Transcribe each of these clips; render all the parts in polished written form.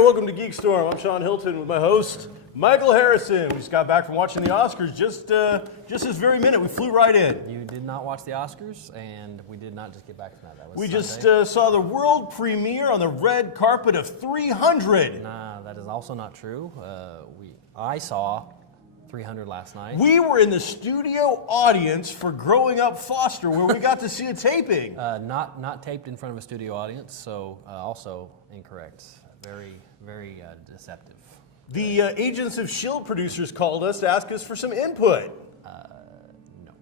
Welcome to GeekStorm. I'm Shawn Hilton with my host, Michael Harrison. We just got back from watching the Oscars just this very minute. We flew right in. You did not watch the Oscars, and we did not just get back from that. That was we Sunday. just saw the world premiere on the red carpet of 300. Nah, that is also not true. I saw 300 last night. We were in the studio audience for Growing Up Foster, where we got to see a taping. Not taped in front of a studio audience, so also incorrect. Very deceptive. The Agents of S.H.I.E.L.D. producers called us to ask us for some input. No.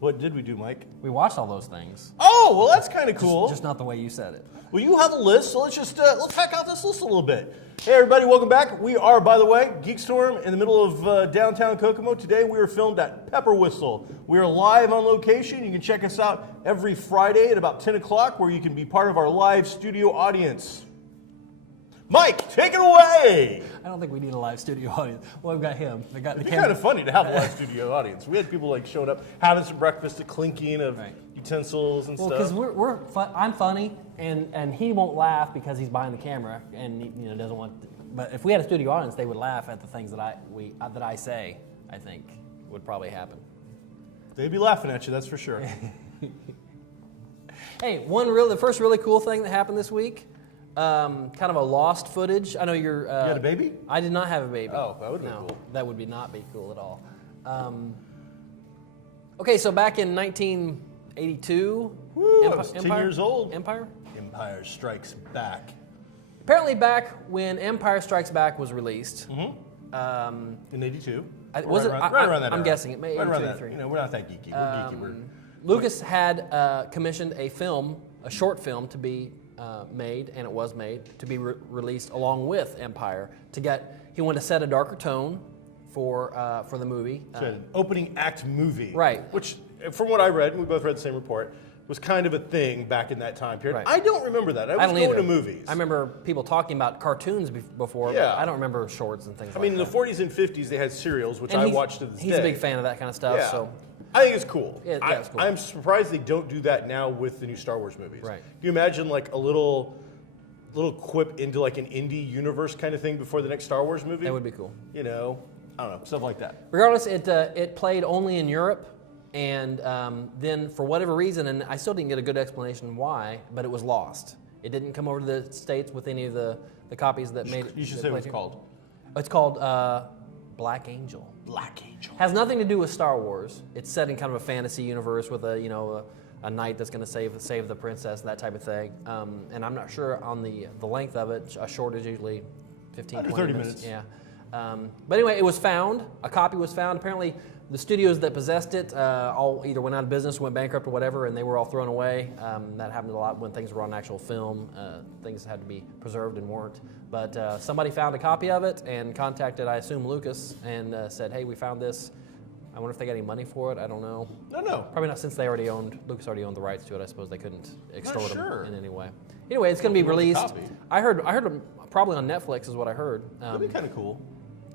What did we do, Mike? We watched all those things. Oh, well, that's kind of cool. Just not the way you said it. Well, you have a list, so let's check out this list a little bit. Hey, everybody, welcome back. We are, by the way, GeekStorm in the middle of downtown Kokomo. Today, we are filmed at Pepper Whistle. We are live on location. You can check us out every Friday at about 10 o'clock, where you can be part of our live studio audience. Mike, take it away! I don't think we need a live studio audience. Well, we've got him. It'd be kind of funny to have a live studio audience. We had people like showing up, having some breakfast, the clinking of utensils and stuff. Well, because I'm funny, and he won't laugh because he's behind the camera and doesn't want. But if we had a studio audience, they would laugh at the things that I say. I think would probably happen. They'd be laughing at you, that's for sure. Hey, the first really cool thing that happened this week. Kind of a lost footage. I know you're. You had a baby? I did not have a baby. Oh, that would be cool. That would not be cool at all. Okay, so back in 1982, I was 10 years old. Empire Strikes Back. Apparently, back when Empire Strikes Back was released. In 82. Was right around that I'm era. guessing it may right around 83. that. We're not that geeky. We're geeky. Lucas had commissioned a short film to be made, and it was made to be released along with Empire. He wanted to set a darker tone for the movie. An opening act movie, right? Which, from what I read, and we both read the same report, was kind of a thing back in that time period. Right. I don't remember that. I was going to movies. I remember people talking about cartoons before, yeah. But I don't remember shorts and things like that. I mean, in the 40s and 50s, they had serials, which I watched to this day. He's a big fan of that kind of stuff. Yeah. So I think it's cool. Yeah, it's cool. I'm surprised they don't do that now with the new Star Wars movies. Right. Can you imagine like a little quip into like an indie universe kind of thing before the next Star Wars movie? That would be cool. I don't know, stuff like that. Regardless, it played only in Europe, and then for whatever reason, and I still didn't get a good explanation why, but it was lost. It didn't come over to the States with any of the copies that made it. You should say what it's called. It's called Black Angel. Black Angel. Has nothing to do with Star Wars. It's set in kind of a fantasy universe with a knight that's going to save the princess, that type of thing. And I'm not sure on the length of it. A short is usually 15, Under 20 30 minutes. Yeah. But anyway, it was found. A copy was found. Apparently, the studios that possessed it all either went out of business, went bankrupt, or whatever, and they were all thrown away. That happened a lot when things were on actual film. Things had to be preserved and weren't. But somebody found a copy of it and contacted, I assume, Lucas, and said, "Hey, we found this. I wonder if they got any money for it. I don't know. No. Probably not, since Lucas already owned the rights to it. I suppose they couldn't extort them in any way. Anyway, it's going to be released. I heard probably on Netflix is what I heard. That'd be kind of cool.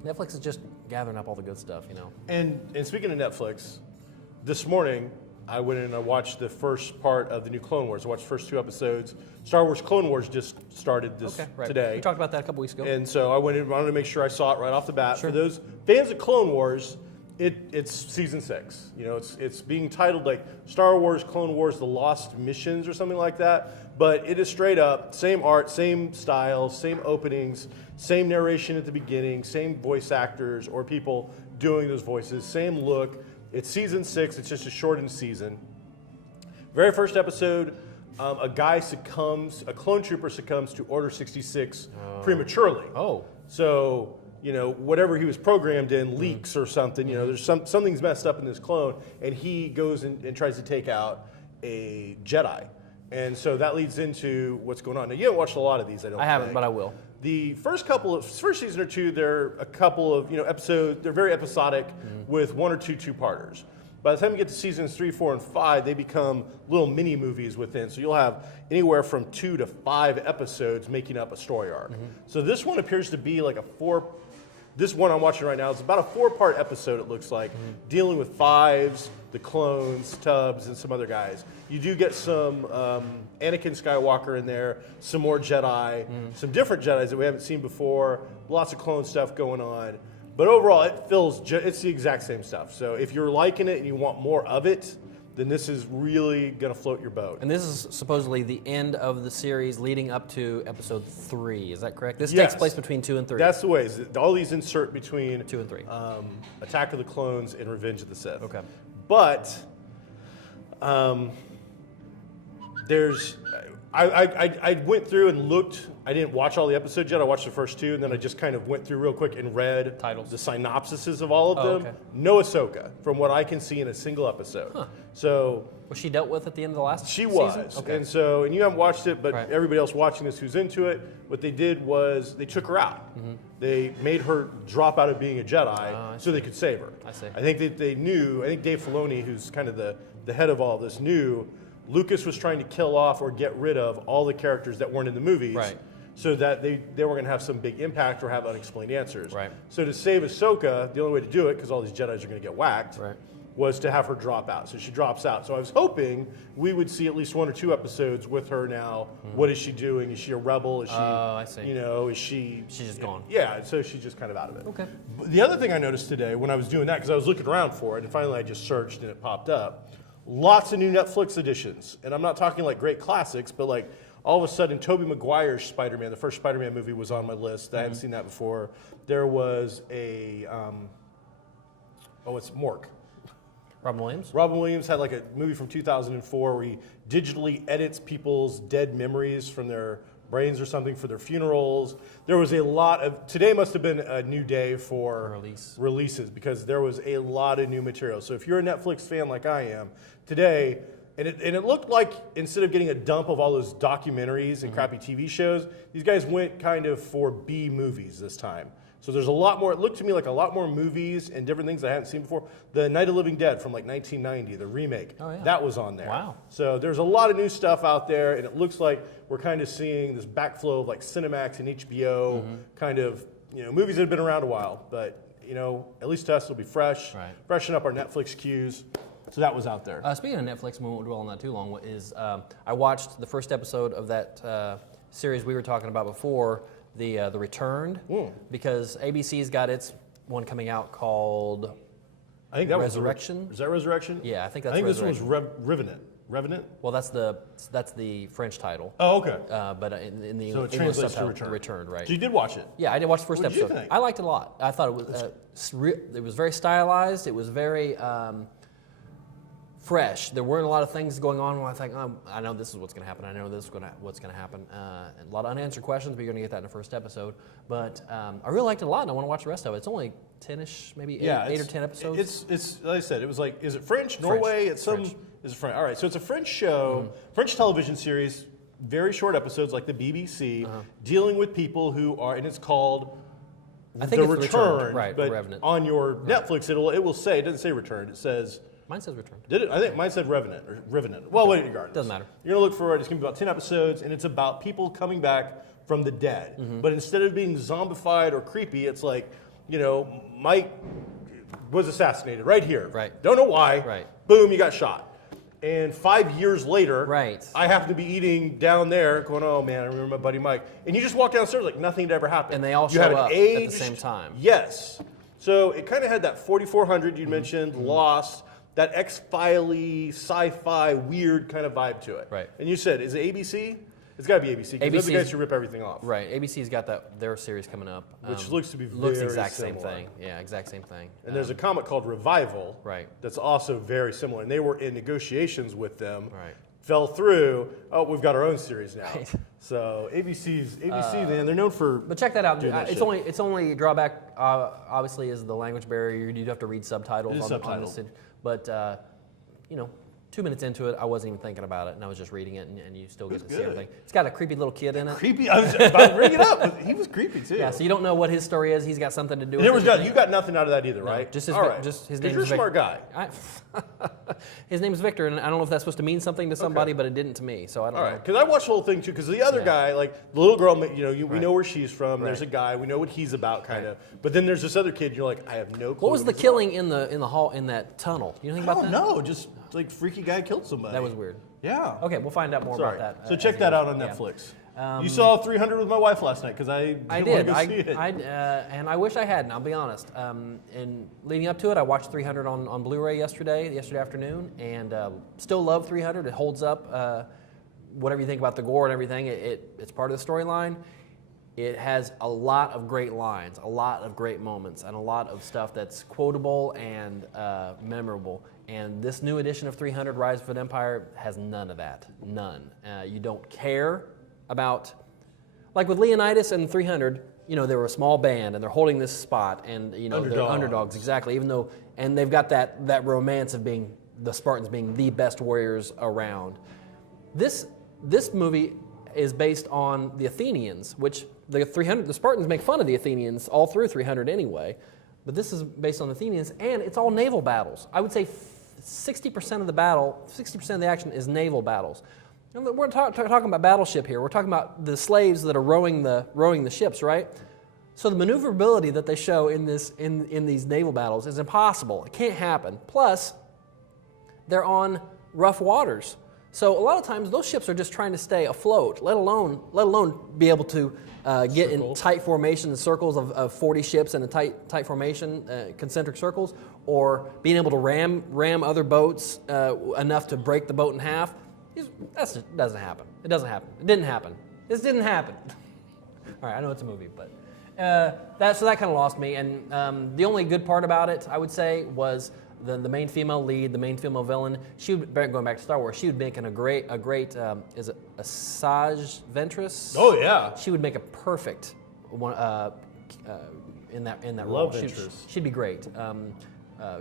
Netflix is just gathering up all the good stuff, And speaking of Netflix, this morning I went in and I watched the first part of the new Clone Wars. I watched the first 2 episodes. Star Wars Clone Wars just started today. We talked about that a couple weeks ago. And so I wanted to make sure I saw it right off the bat. Sure. For those fans of Clone Wars, it's season 6. It's being titled like Star Wars Clone Wars: The Lost Missions or something like that. But it is straight up same art, same style, same openings, same narration at the beginning, same voice actors or people doing those voices, same look. It's season 6. It's just a shortened season. Very first episode, a clone trooper succumbs to Order 66 prematurely. Oh. So, whatever he was programmed in leaks or something. There's something's messed up in this clone, and he goes and tries to take out a Jedi. And so that leads into what's going on. Now, you haven't watched a lot of these, I don't think. I haven't, but I will. The first season or two, they're a couple of episodes. They're very episodic with one or two-parters. By the time you get to seasons 3, 4, and 5, they become little mini movies within. So you'll have anywhere from 2 to 5 episodes making up a story arc. So this one appears to be like this one I'm watching right now is about a 4-part episode, it looks like, dealing with Fives, the clones, Tubbs, and some other guys. You do get some Anakin Skywalker in there, some more Jedi, some different Jedis that we haven't seen before, lots of clone stuff going on. But overall, it's the exact same stuff. So if you're liking it and you want more of it, then this is really going to float your boat. And this is supposedly the end of the series leading up to episode 3. Is that correct? This Yes. takes place between 2 and 3. That's the way. All these insert between 2 and 3. Attack of the Clones and Revenge of the Sith. Okay. But I went through and looked. I didn't watch all the episodes yet. I watched the first 2, and then I just kind of went through real quick and read Titles. the synopsises of all of them. Okay. No Ahsoka, from what I can see in a single episode. Huh. So Was she dealt with at the end of the last she season? was. Okay. And you haven't watched it, but Right. everybody else watching this who's into it, what they did was they took her out. They made her drop out of being a Jedi so they could save her. I see. I think that they knew, I think Dave Filoni, who's kind of the head of all this, knew Lucas was trying to kill off or get rid of all the characters that weren't in the movies. Right. So that they were going to have some big impact or have unexplained answers. Right. So to save Ahsoka, the only way to do it, because all these Jedis are going to get whacked, Right. was to have her drop out. So she drops out. So I was hoping we would see at least 1 or 2 episodes with her now. What is she doing? Is she a rebel? Is she, I see. is she... She's just gone. Yeah, so she's just kind of out of it. Okay. But the other thing I noticed today when I was doing that, because I was looking around for it, and finally I just searched and it popped up, lots of new Netflix editions. And I'm not talking like great classics, but like all of a sudden Tobey Maguire's Spider-Man, the first Spider-Man movie was on my list. I hadn't seen that before. There was a, it's Mork. Robin Williams? Robin Williams had like a movie from 2004 where he digitally edits people's dead memories from their brains or something for their funerals. There was a lot of, today must have been a new day for releases because there was a lot of new material. So if you're a Netflix fan like I am, today, and it looked like instead of getting a dump of all those documentaries and crappy TV shows, these guys went kind of for B movies this time. So there's a lot more, it looked to me like a lot more movies and different things I hadn't seen before. The Night of the Living Dead from like 1990, the remake, that was on there. Wow. So there's a lot of new stuff out there, and it looks like we're kind of seeing this backflow of like Cinemax and HBO kind of, movies that have been around a while. But, at least to us, it'll be fresh, freshen up our Netflix queues. So that was out there. Speaking of Netflix, we won't dwell on that too long, I watched the first episode of that series we were talking about before, the Returned, because ABC's got its one coming out called I think that Resurrection. Is that Resurrection? Yeah, I think that's I think Resurrection. this one was Revenant. Revenant? Well, that's the French title. Oh, okay. But in the So it English translates to subtitle, Returned. right? So you did watch it? Yeah, I did watch the first What did you episode. think? I liked it a lot. I thought it was very stylized. It was very fresh. There weren't a lot of things going on where I think, I know this is what's going to happen. I know this is what's going to happen. A lot of unanswered questions, but you're going to get that in the first episode. But I really liked it a lot, and I want to watch the rest of it. It's only 10-ish, maybe 8 or 10 episodes. It's like I said, it was like, is it French? Norway? It's some. French. Is it French? All right, so it's a French show, French television series, very short episodes like the BBC, dealing with people who are, and it's called I think The it's Return. right, but Revenant. on your Netflix, it will say, it doesn't say Returned, it says. Mine says Returned. Did it? I think mine said Revenant or Revenant. Well, wait, regardless. Doesn't matter. You're gonna look for it. It's gonna be about 10 episodes, and it's about people coming back from the dead. But instead of being zombified or creepy, it's like, Mike was assassinated right here. Right. Don't know why. Right. Boom, you got shot. And 5 years later, Right. I happen to be eating down there, going, oh man, I remember my buddy Mike. And you just walk downstairs like nothing had ever happened. And they all you show had up aged, at the same time. Yes. So it kind of had that 4400 you mentioned, Lost, that X-File-y, sci-fi, weird kind of vibe to it. Right. And you said, is it ABC? It's got to be ABC, because those are the guys who rip everything off. Right. ABC's got their series coming up. Which looks to be looks very exact similar. same thing. Yeah, exact same thing. And there's a comic called Revival Right. that's also very similar. And they were in negotiations with them. Right. Fell through. Oh, we've got our own series now. Right. So ABC, man, they're known for. But check that out. doing that It's only drawback, obviously, is the language barrier. You do have to read subtitles It is on subtitled. this. But 2 minutes into it, I wasn't even thinking about it, and I was just reading it, and you still get to see good. everything. It's got a creepy little kid in it. Creepy? I was about to bring it up. But he was creepy, too. Yeah, so you don't know what his story is. He's got something to do with it. You got nothing out of that either, right? Just his, all right. just his name. name You're is a smart guy. His name's Victor, and I don't know if that's supposed to mean something to somebody, but it didn't to me, so I don't know. All right, because I watched the whole thing, too, because the other guy, like, the little girl, we know where she's from. There's a guy. We know what he's about, kind of. But then there's this other kid, you're like, I have no clue. What was the killing in the hall, in that tunnel? You know anything about that? No, just, like, freaky guy killed somebody. That was weird. Yeah. Okay, we'll find out more about that. So check that out on Netflix. You saw 300 with my wife last night because I didn't want to go see it. And I wish I hadn't. I'll be honest. And leading up to it, I watched 300 on Blu-ray yesterday afternoon, and still love 300. It holds up. Whatever you think about the gore and everything, it's part of the storyline. It has a lot of great lines, a lot of great moments, and a lot of stuff that's quotable and memorable. And this new edition of 300, Rise of an Empire, has none of that. None. You don't care about, like with Leonidas and 300, they were a small band and they're holding this spot, and they're underdogs, exactly. Even though, and they've got that romance of being the Spartans being the best warriors around. This movie is based on the Athenians, which the Spartans make fun of the Athenians all through 300 anyway, but this is based on the Athenians, and it's all naval battles. I would say 60% of the action is naval battles. And we're talking about battleship here. We're talking about the slaves that are rowing the ships, right? So the maneuverability that they show in these naval battles is impossible. It can't happen. Plus, they're on rough waters. So a lot of times those ships are just trying to stay afloat, let alone be able to get in tight formation, circles of 40 ships in a tight formation, concentric circles, or being able to ram other boats enough to break the boat in half. That doesn't happen. It doesn't happen. It didn't happen. This didn't happen. All right, I know it's a movie, but that kind of lost me. And the only good part about it, I would say, was the main female lead, the main female villain. She would, going back to Star Wars, she would make a great is it Asajj Ventress? Oh yeah. She would make a perfect one in that Love role. Ventress. She'd be great.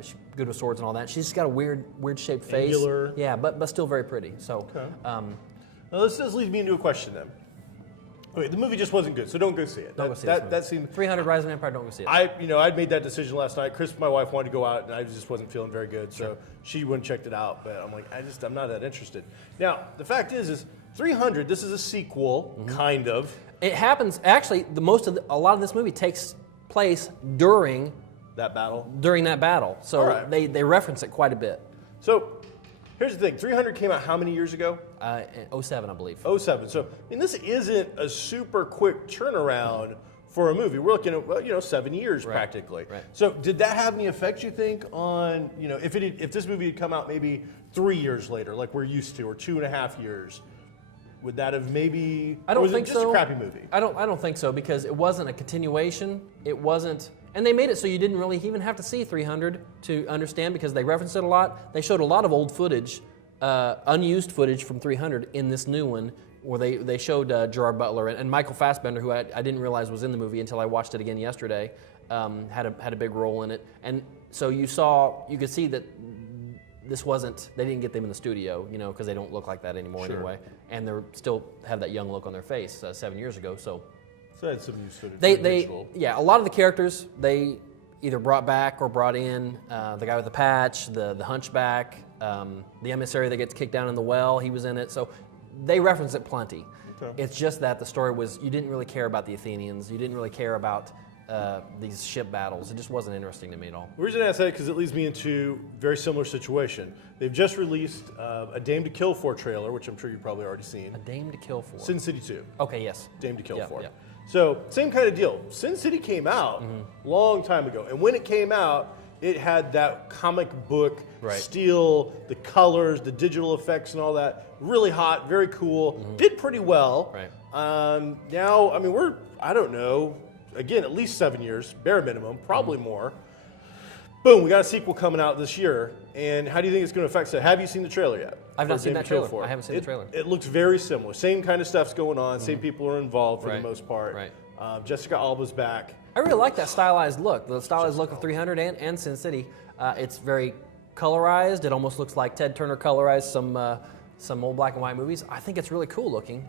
She's good with swords and all that. She's just got a weird shaped face. Angular. Yeah, but still very pretty. So. Okay. Now this leads me into a question then. Okay, the movie just wasn't good, so don't go see it. Don't go see it. That seemed 300 Rise of an Empire. Don't go see it. I'd made that decision last night. Chris, my wife, wanted to go out, and I just wasn't feeling very good, so she went and checked it out. But I'm like, I'm not that interested. Now the fact is 300. This is a sequel, kind of. It happens actually. A lot of this movie takes place during that battle. So right. they reference it quite a bit. So here's the thing. 300 came out how many years ago? 07, I believe. 07. So this isn't a super quick turnaround for a movie. We're looking at 7 years practically. Right. So did that have any effect, you think, on if this movie had come out maybe 3 years later, like we're used to, or 2.5 years? Would that have maybe? I don't think so. Just a crappy movie. I don't think so, because it wasn't a continuation. It wasn't, and they made it so you didn't really even have to see 300 to understand, because they referenced it a lot. They showed a lot of old footage, unused footage from 300 in this new one, where they showed Gerard Butler and Michael Fassbender, who I didn't realize was in the movie until I watched it again yesterday. Had a big role in it, and so you could see that. They didn't get them in the studio, because they don't look like that anymore anyway. And they still have that young look on their face 7 years ago. So I had some use footage. A lot of the characters, they either brought back or brought in. The guy with the patch, the hunchback, the emissary that gets kicked down in the well, he was in it. So they reference it plenty. Okay. It's just that the story was, you didn't really care about the Athenians. You didn't really care about these ship battles. It just wasn't interesting to me at all. The reason I say it because it leads me into a very similar situation. They've just released a Dame to Kill For trailer, which I'm sure you've probably already seen. A Dame to Kill For? Sin City 2. Okay, yes. Dame to Kill For. Yeah. So same kind of deal. Sin City came out long time ago, and when it came out, it had that comic book style, the colors, the digital effects, and all that. Really hot, very cool. Did pretty well. Right. Now, I don't know. Again, at least 7 years, bare minimum, probably more. Boom, we got a sequel coming out this year. And how do you think it's going to affect it? Have you seen the trailer yet? I've not seen that trailer. I haven't seen the trailer. It looks very similar. Same kind of stuff's going on. Same people are involved for the most part. Right. Jessica Alba's back. I really like that stylized look. The stylized look of 300 and Sin City. It's very colorized. It almost looks like Ted Turner colorized some old black and white movies. I think it's really cool looking,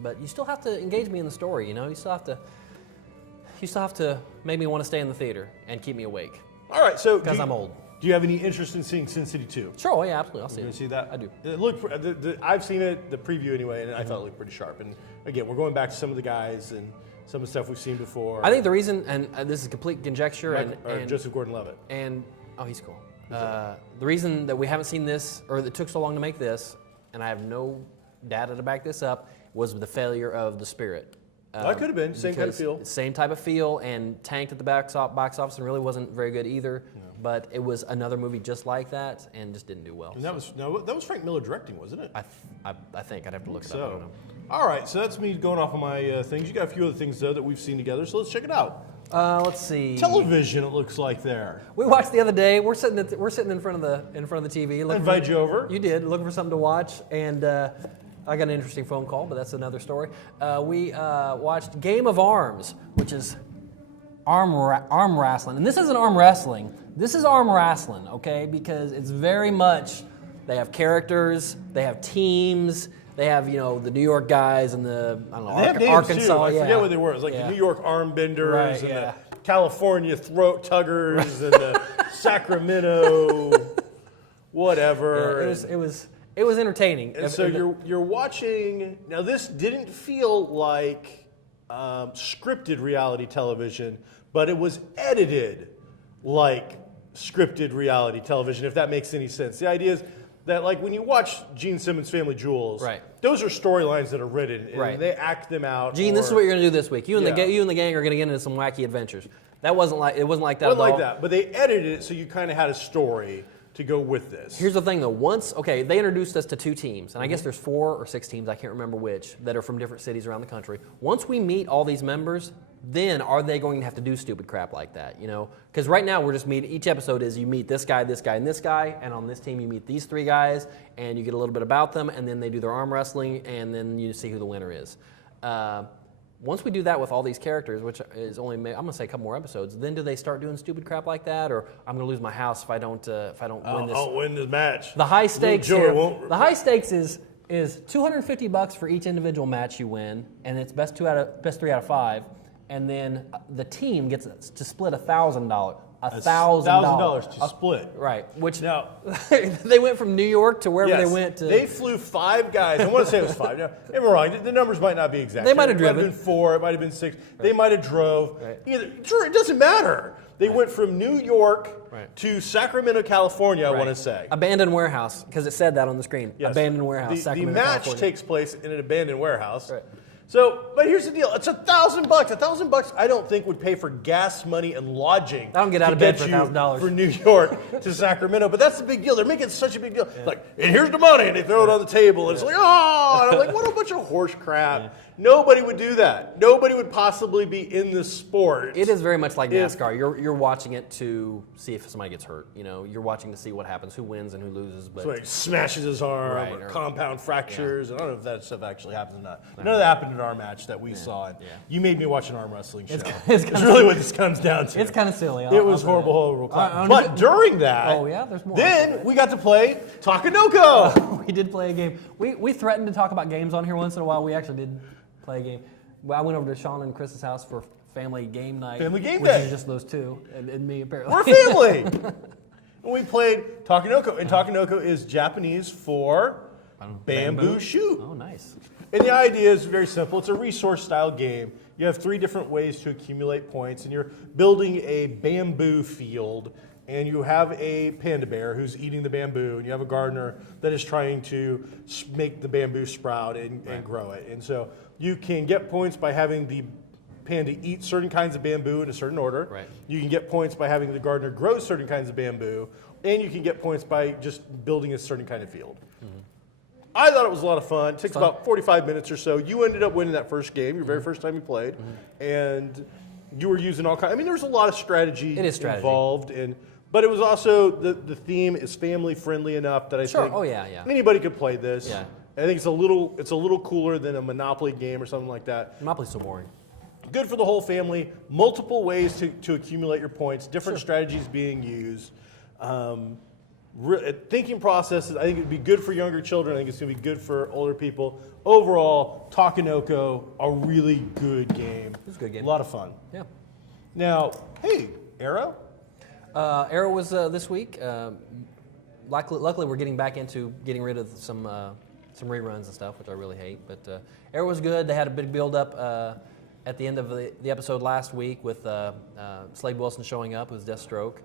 but you still have to engage me in the story. You know, you still have to make me want to stay in the theater and keep me awake. All right, so because I'm old. Do you have any interest in seeing Sin City 2? Sure, oh yeah, absolutely. I'll see it. You see that? I do. It looked, I've seen it, the preview anyway, and I thought it looked pretty sharp. And again, we're going back to some of the guys and some of the stuff we've seen before. I think the reason, and this is complete conjecture, and Joseph Gordon-Levitt. And oh, he's cool. The reason that we haven't seen this, or that it took so long to make this, and I have no data to back this up, was the failure of The Spirit. That could have been same kind of feel. Same type of feel, and tanked at the box office, and really wasn't very good either. No. But it was another movie just like that, and just didn't do well. And that was Frank Miller directing, wasn't it? I think I'd have to look it up. I don't know. All right, so that's me going off of my things. You got a few other things though that we've seen together, so let's check it out. Let's see. Television, it looks like there. We watched the other day. We're sitting in front of the TV. I invited you over. You did, looking for something to watch, and I got an interesting phone call, but that's another story. We watched Game of Arms, which is arm wrestling, and this isn't arm wrestling. This is arm wrestling, okay? Because it's very much, they have characters, they have teams. They have, the New York guys and the, I don't know, they have Arkansas. Names too. I forget what they were. It was like the New York Arm Benders and the California Throat Tuggers and the Sacramento whatever. Yeah, it was entertaining. And so you're watching. Now this didn't feel like scripted reality television, but it was edited like scripted reality television. If that makes any sense. The idea is that, like, when you watch Gene Simmons' Family Jewels, those are storylines that are written, and they act them out. Gene, this is what you're going to do this week. You and the gang are going to get into some wacky adventures. It wasn't like that at all. It wasn't like that, but they edited it so you kind of had a story to go with this. Here's the thing, though. They introduced us to 2 teams, and I guess there's 4 or 6 teams, I can't remember which, that are from different cities around the country. Once we meet all these members, then are they going to have to do stupid crap like that, Because right now we're just meeting, each episode is you meet this guy, and this guy, and on this team you meet these 3 guys, and you get a little bit about them, and then they do their arm wrestling, and then you see who the winner is. Once we do that with all these characters, which is only, I'm going to say a couple more episodes, then do they start doing stupid crap like that, or I'm going to lose my house if I don't win this? I'll win this match. The high stakes here. The high stakes is $250 for each individual match you win, and it's best 3 out of 5. And then the team gets to split $1,000. $1,000 to split. Right. Which now they went from New York to wherever they went to. They flew 5 guys. I want to say it was 5. Now, am I wrong? The numbers might not be exact. They might have driven. It might have been 4. It might have been 6. Right. They might have drove. Right. It doesn't matter. They went from New York to Sacramento, California, I want to say. Abandoned warehouse, because it said that on the screen. Yes. Abandoned warehouse, Sacramento, The match California. takes place in an abandoned warehouse. Right. So, but here's the deal. It's $1,000. $1,000 I don't think would pay for gas money and lodging. I don't get out of bed for $1,000. For New York to Sacramento, but that's the big deal. They're making such a big deal. Yeah. Like, and here's the money, and they throw it on the table, and it's like, oh, and I'm like, what a bunch of horse crap. Yeah. Nobody would do that. Nobody would possibly be in this sport. It is very much like NASCAR. You're watching it to see if somebody gets hurt. You're watching to see what happens, who wins and who loses. But somebody smashes his arm, or compound fractures. I don't know if that stuff actually happens or not. None of that happened in our match that we saw. And you made me watch an arm wrestling show. It's really what this comes down to. It's kind of silly. It was horrible. But during that, there's more. Then we got to play Takanoko. We did play a game. We threatened to talk about games on here once in a while. We actually did play a game. Well, I went over to Shawn and Chris's house for family game night. Family game day. Which is just those 2 and me apparently. We're family. And we played Takanoko, and Takanoko is Japanese for bamboo shoot. Oh, nice. And the idea is very simple. It's a resource-style game. You have 3 different ways to accumulate points, and you're building a bamboo field, and you have a panda bear who's eating the bamboo, and you have a gardener that is trying to make the bamboo sprout and grow it. And so you can get points by having the panda eat certain kinds of bamboo in a certain order. Right. You can get points by having the gardener grow certain kinds of bamboo, and you can get points by just building a certain kind of field. Mm-hmm. I thought it was a lot of fun. It takes about 45 minutes or so. You ended up winning that first game, your very first time you played, and you were using all kinds. I mean, there was a lot of strategy involved, but it was also the theme is family friendly enough that I think anybody could play this. Yeah. I think it's a little cooler than a Monopoly game or something like that. Monopoly's so boring. Good for the whole family. Multiple ways to accumulate your points. Different strategies being used. thinking processes. I think it'd be good for younger children. I think it's going to be good for older people. Overall, Takenoko, a really good game. It was a good game. A lot of fun. Yeah. Now, hey, Arrow? Arrow was this week. Luckily, we're getting back into getting rid of some reruns and stuff, which I really hate. But Arrow was good. They had a big build-up at the end of the episode last week with Slade Wilson showing up as Deathstroke.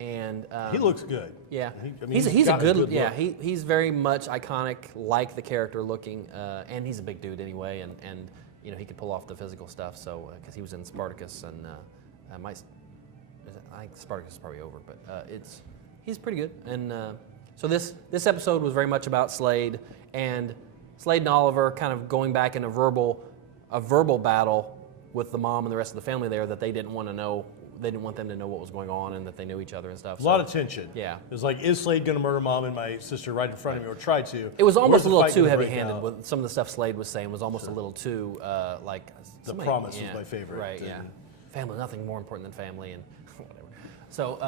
And he looks good. Yeah, he's a good look. Yeah, he's very much iconic, like the character looking, and he's a big dude anyway, and he could pull off the physical stuff. So because he was in Spartacus, and I think Spartacus is probably over, but he's pretty good. And so this episode was very much about Slade and Oliver kind of going back in a verbal battle with the mom and the rest of the family there that they didn't want to know. They didn't want them to know what was going on and that they knew each other and stuff. A lot of tension. Yeah. It was like, is Slade going to murder Mom and my sister right in front of me, or try to? It was almost a little Where's the too fight gonna break heavy-handed. out? With some of the stuff Slade was saying was almost a little too like. The Promise was my favorite. Right. Yeah. Family, nothing more important than family, and whatever. So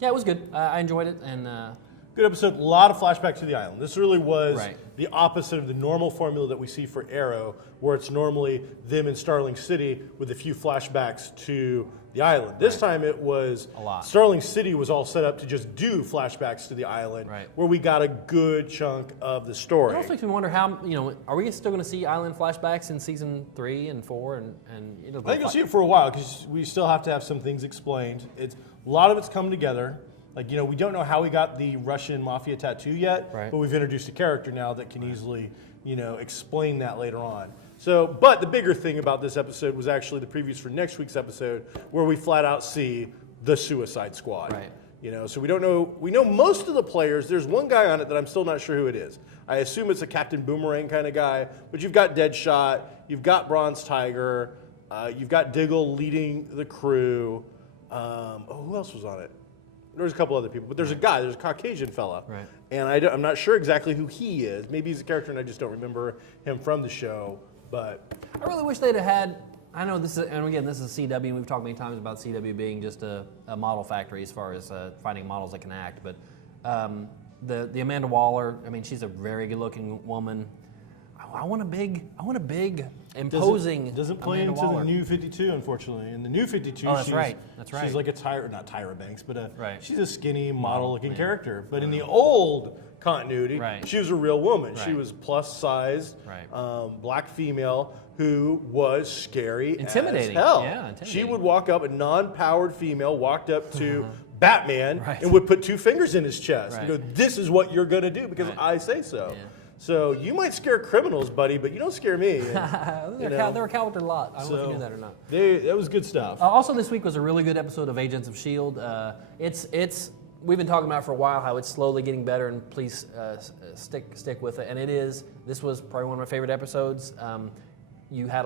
yeah, it was good. I enjoyed it, and. Good episode. A lot of flashback to the island. This really was Right. the opposite of the normal formula that we see for Arrow, where it's normally them in Starling City with a few flashbacks to the island. This time it was A lot. Starling City was all set up to just do flashbacks to the island, Right. where we got a good chunk of the story. It also makes me wonder how are we still going to see island flashbacks in season 3 and 4 and I think you'll see it for a while because we still have to have some things explained. A lot of it's come together. Like, we don't know how we got the Russian mafia tattoo yet, Right. but we've introduced a character now that can easily, explain that later on. So, but the bigger thing about this episode was actually the previews for next week's episode, where we flat out see the Suicide Squad. Right. So we don't know. We know most of the players. There's one guy on it that I'm still not sure who it is. I assume it's a Captain Boomerang kind of guy, but you've got Deadshot, you've got Bronze Tiger, you've got Diggle leading the crew. Who else was on it? There's a couple other people, but there's a guy, there's a Caucasian fella. Right. And I'm not sure exactly who he is. Maybe he's a character and I just don't remember him from the show, but... I really wish they'd have had, I know this is, and again, this is CW, and we've talked many times about CW being just a model factory as far as finding models that can act, but the Amanda Waller, she's a very good-looking woman. I want a big, imposing. Doesn't play Amanda into Waller. the New 52, unfortunately. In the New 52, That's right. She's like a not Tyra Banks, but Right. she's a skinny model-looking character. But in the old continuity, Right. she was a real woman. She Right. was plus-sized, Right. black female who was scary Intimidating. as hell. Yeah, intimidating. She would walk up, a non-powered female walked up to Batman Right. and would put 2 fingers in his chest and Right. go, "This is what you're going to do because Right. I say so." Yeah. So you might scare criminals, buddy, but you don't scare me. They're a coward a lot. I don't know if you knew that or not. That was good stuff. Also, this week was a really good episode of Agents of S.H.I.E.L.D. We've been talking about for a while how it's slowly getting better, and please stick with it. And this was probably one of my favorite episodes. You had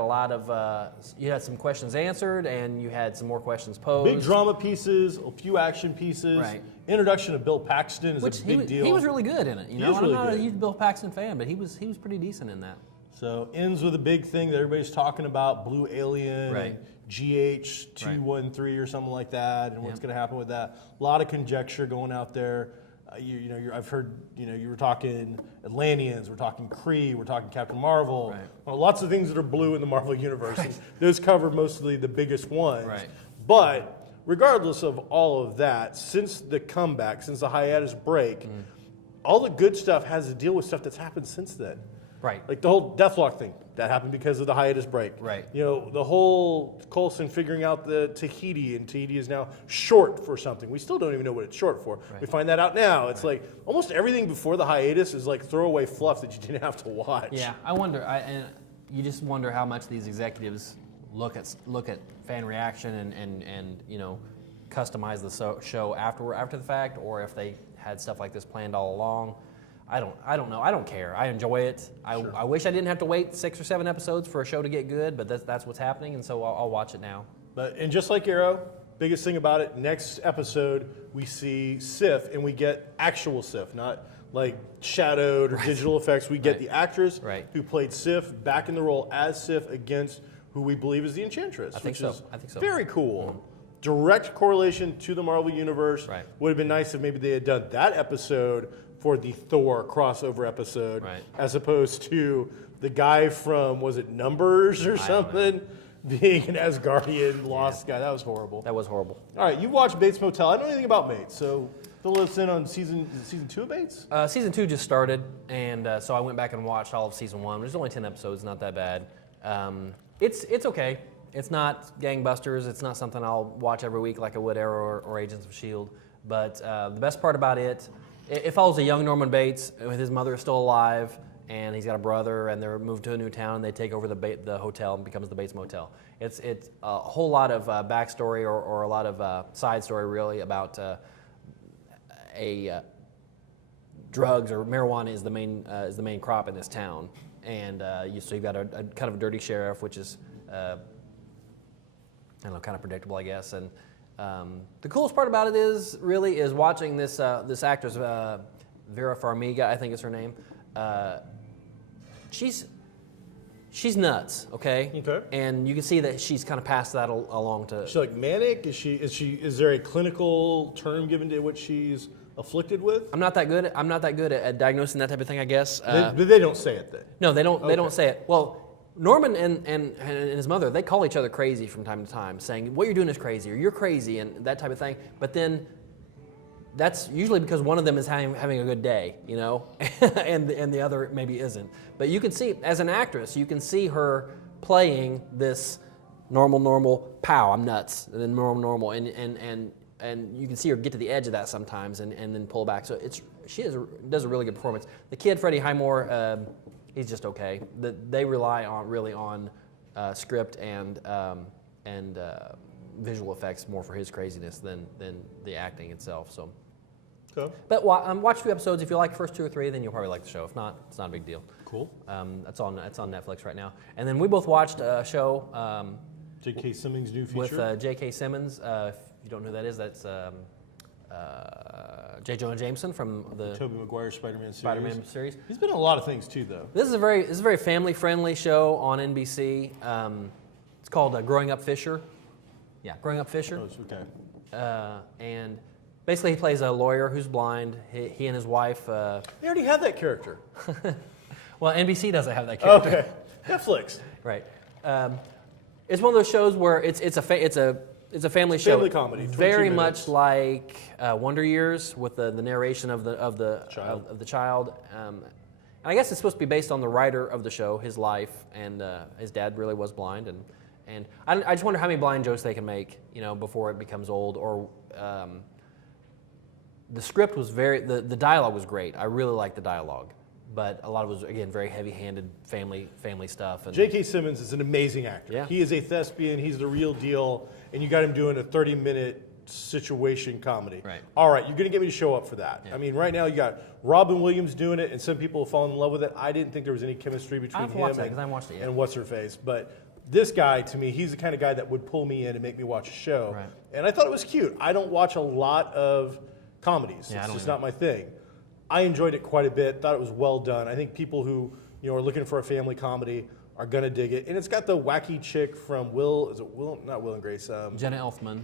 you had some questions answered, and you had some more questions posed. Big drama pieces, a few action pieces. Right. Introduction of Bill Paxton is a big deal. He was really good in it. was really I'm not a good. huge Bill Paxton fan, but he was pretty decent in that. So ends with a big thing that everybody's talking about, Blue Alien, Right. and GH213 or something like that, and what's going to happen with that. A lot of conjecture going out there. I've heard, you were talking Atlanteans, we're talking Kree, we're talking Captain Marvel. Right. Well, lots of things that are blue in the Marvel Universe. And those cover mostly the biggest ones. Right. But regardless of all of that, since the comeback, since the hiatus break, all the good stuff has to deal with stuff that's happened since then. Right. Like the whole Deathlock thing, that happened because of the hiatus break. Right. The whole Coulson figuring out the Tahiti, and Tahiti is now short for something. We still don't even know what it's short for. Right. We find that out now. It's like almost everything before the hiatus is like throwaway fluff that you didn't have to watch. Yeah, I wonder. And you just wonder how much these executives look at fan reaction and customize the show after the fact, or if they had stuff like this planned all along. I don't know. I don't care. I enjoy it. I wish I didn't have to wait 6 or 7 episodes for a show to get good, but that's what's happening, and so I'll watch it now. And just like Arrow, biggest thing about it, next episode we see Sif, and we get actual Sif, not like shadowed or digital effects. We get the actress who played Sif back in the role as Sif against who we believe is the Enchantress. I think so. Very cool. direct correlation to the Marvel Universe. Right. Would have been nice if maybe they had done that episode for the Thor crossover episode, Right. as opposed to the guy from, was it Numbers or something, being an Asgardian lost guy. That was horrible. That was horrible. All right, you watched Bates Motel. I don't know anything about Bates, so fill us in on season 2 of Bates? Season 2 just started, and so I went back and watched all of season 1. There's only 10 episodes, not that bad. It's okay. It's not gangbusters. It's not something I'll watch every week like I would Arrow or Agents of S.H.I.E.L.D. But the best part about it follows a young Norman Bates with his mother is still alive, and he's got a brother, and they're moved to a new town, and they take over the hotel and becomes the Bates Motel. It's a whole lot of backstory or a lot of side story, really, about drugs or marijuana is the main crop in this town, and so you've got a kind of a dirty sheriff, which is I don't know, kind of predictable, I guess. And the coolest part about it is watching this actress Vera Farmiga, I think is her name. She's nuts, okay? Okay. And you can see that she's kind of passed that along to. Is she like manic? Is there a clinical term given to what she's afflicted with? I'm not that good at diagnosing that type of thing, I guess. They don't say it then. No, they don't. Okay. They don't say it. Well, Norman and his mother, they call each other crazy from time to time, saying what you're doing is crazy or you're crazy and that type of thing. But then that's usually because one of them is having a good day, you know, and the other maybe isn't. But you can see, as an actress, you can see her playing this normal, pow, I'm nuts, and then normal, and you can see her get to the edge of that sometimes and then pull back. So she does a really good performance. The kid, Freddie Highmore, he's just okay. They rely on script and visual effects more for his craziness than the acting itself. So, Okay. but watch 2 episodes. If you like the first 2 or 3, then you'll probably like the show. If not, it's not a big deal. Cool. It's on Netflix right now. And then we both watched a show J.K. Simmons' new feature? with J.K. Simmons. If you don't know who that is, that's J. Jonah Jameson from the Tobey Maguire Spider-Man series. series. He's been in a lot of things too, though. This is a very family-friendly show on NBC. It's called Growing Up Fisher. Yeah, Growing Up Fisher. Oh, it's okay. And basically, he plays a lawyer who's blind. He and his wife. They already had that character. Well, NBC doesn't have that character. Okay. Netflix. Right. It's one of those shows where it's a family show. Family comedy. Very 22 much minutes. like Wonder Years with the narration of the child. And I guess it's supposed to be based on the writer of the show, his life, and his dad really was blind, and I just wonder how many blind jokes they can make, you know, before it becomes old. Or the script was the dialogue was great. I really liked the dialogue, but a lot of it was, again, very heavy-handed family stuff. And J.K. Simmons is an amazing actor. Yeah. He is a thespian. He's the real deal, and you got him doing a 30-minute situation comedy. Right. All right, you're going to get me to show up for that. Yeah. I mean, right now you got Robin Williams doing it, and some people have fallen in love with it. I didn't think there was any chemistry between have to him watch that 'cause I haven't watched it yet. and what's-her-face. But this guy, to me, he's the kind of guy that would pull me in and make me watch a show. Right. And I thought it was cute. I don't watch a lot of comedies. Yeah, I It's don't just either. not my thing. I enjoyed it quite a bit. Thought it was well done. I think people who are looking for a family comedy are gonna dig it. And it's got the wacky chick from not Will and Grace. Jenna Elfman.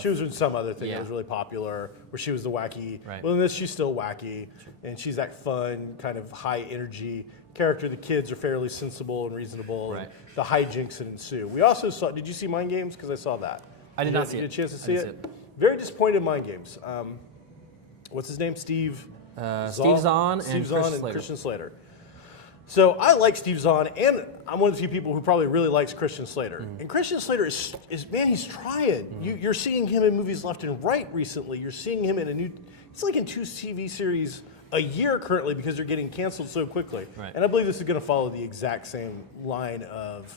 She was in some other thing yeah. that was really popular, where she was the wacky. Right. Well, in this, she's still wacky, and she's that fun, kind of high energy character. The kids are fairly sensible and reasonable, Right. and the hijinks that ensue. We also saw. Did you see Mind Games? Because I saw that. I did not see You it. had a chance to I see didn't it? see it. Very disappointed in Mind Games. What's his name? Steve Zahn Steve and Zahn Christian and Slater. Christian Slater. So I like Steve Zahn, and I'm one of the few people who probably really likes Christian Slater. Mm-hmm. And Christian Slater is man, he's trying. You're seeing him in movies left and right recently. You're seeing him in it's like in 2 TV series a year currently because they're getting canceled so quickly. Right. And I believe this is going to follow the exact same line of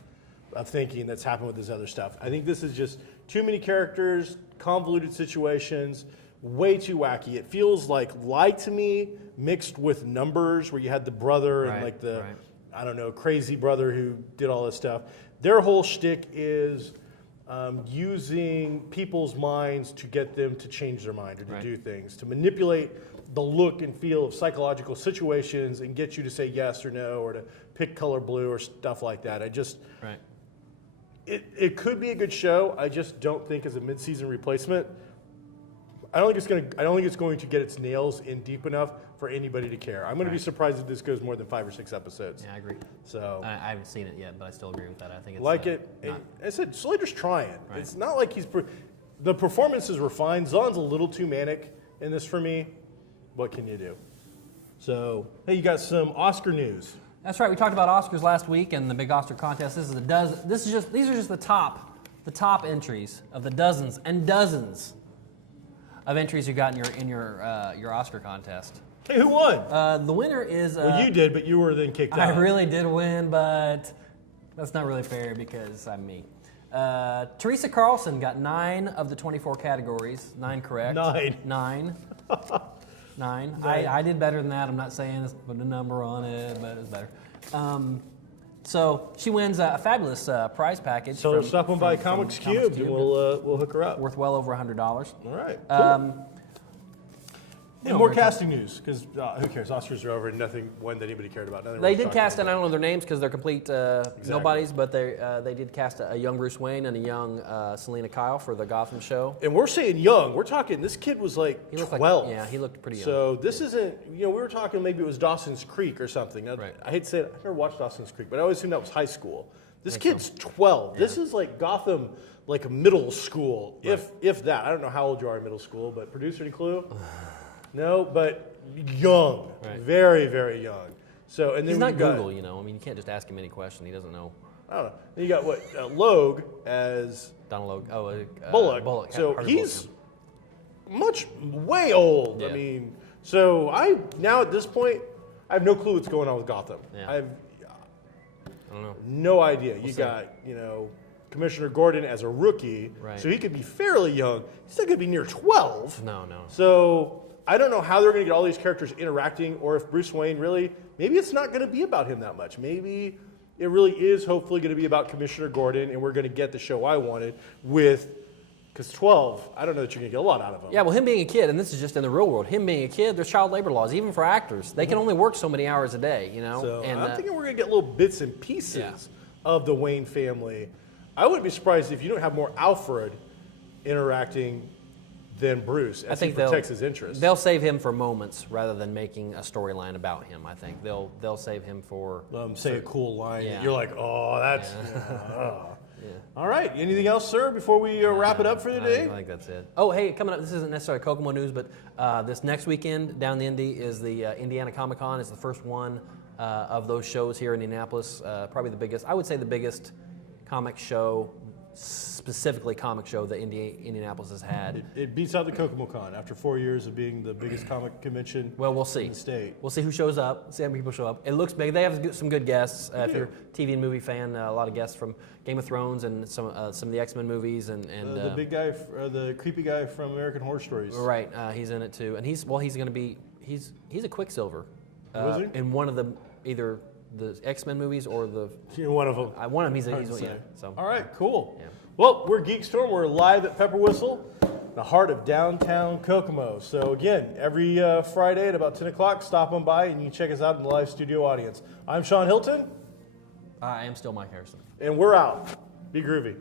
thinking that's happened with his other stuff. I think this is just too many characters, convoluted situations, way too wacky. It feels like Lie to Me mixed with Numbers, where you had the brother and Right, like the, right. I don't know, crazy brother who did all this stuff. Their whole shtick is using people's minds to get them to change their mind or to Right. do things, to manipulate the look and feel of psychological situations and get you to say yes or no or to pick color blue or stuff like that. Right. It could be a good show. I just don't think as a mid-season replacement. I don't think it's going to get its nails in deep enough for anybody to care. I'm going to be surprised if this goes more than 5 or 6 episodes. Yeah, I agree. So I haven't seen it yet, but I still agree with that. I think it's like it. not, I said Slater's trying. Right. It's not like the performances were fine. Zahn's a little too manic in this for me. What can you do? So hey, you got some Oscar news. That's right. We talked about Oscars last week and the big Oscar contest. These are just the top entries of the dozens and dozens of entries you got in your Oscar contest. Hey, who won? The winner is. Well, you did, but you were then kicked out. I really did win, but that's not really fair because I'm me. Teresa Carlson got 9 of the 24 categories. 9 correct. 9. 9. I did better than that. I'm not saying let's put a number on it, but it's better. So she wins a fabulous prize package. So stop on by Comics Cubed, and we'll hook her up. Worth well over $100. All right. Cool. And more casting news, because who cares? Oscars are over, and nothing that anybody cared about. They did cast, and I don't know their names because they're complete nobodies, but they did cast a young Bruce Wayne and a young Selena Kyle for the Gotham show. And we're saying young. We're talking, this kid was like 12. Yeah, he looked pretty young. So this isn't, we were talking maybe it was Dawson's Creek or something. Right. I hate to say it, I've never watched Dawson's Creek, but I always assumed that was high school. This kid's 12. Yeah. This is like Gotham, like middle school, right. if that. I don't know how old you are in middle school, but producer, any clue? No, but young, right. Very, very young. So, and then he's not Google, I mean, you can't just ask him any question. He doesn't know. I don't know. Then you got what? Logue as Donald Logue. Bullock. So he's way old. Yeah. I mean, so now at this point, I have no clue what's going on with Gotham. Yeah. I have I don't know. No idea. You got Commissioner Gordon as a rookie, right. So he could be fairly young. He's not going to be near 12. No. So I don't know how they're going to get all these characters interacting, or if Bruce Wayne maybe it's not going to be about him that much. Maybe it really is hopefully going to be about Commissioner Gordon, and we're going to get the show I wanted because 12, I don't know that you're going to get a lot out of him. Yeah, well, him being a kid, and this is just in the real world, him being a kid, there's child labor laws, even for actors. They can only work so many hours a day, So and, I'm thinking we're going to get little bits and pieces of the Wayne family. I wouldn't be surprised if you don't have more Alfred interacting than Bruce, as he protects his interests. They'll save him for moments rather than making a storyline about him. I think they'll save him for say a cool line. Yeah. That you're like, oh, that's. Yeah. All right. Anything else, sir? Before we wrap it up for the day. I think that's it. Oh, hey, coming up. This isn't necessarily Kokomo news, but this next weekend down in the Indy is the Indiana Comic Con. It's the first one of those shows here in Indianapolis. Probably the biggest. I would say the biggest comic show. Specifically comic show that Indianapolis has had. It beats out the Kokomo Con after 4 years of being the biggest comic convention. Well, we'll see. In the state. We'll see who shows up. See how many people show up. It looks big. They have some good guests. If you're a TV and movie fan, a lot of guests from Game of Thrones and some of the X-Men movies and the big guy, the creepy guy from American Horror Stories. Right, he's in it too, and he's going to be he's a Quicksilver in one of the either the X-Men movies or one of them. One of them. He's so. All right, cool. Yeah. Well, we're GeekStorm. We're live at Pepper Whistle, the heart of downtown Kokomo. So again, every Friday at about 10 o'clock, stop on by and you can check us out in the live studio audience. I'm Shawn Hilton. I am still Mike Harrison. And we're out. Be groovy.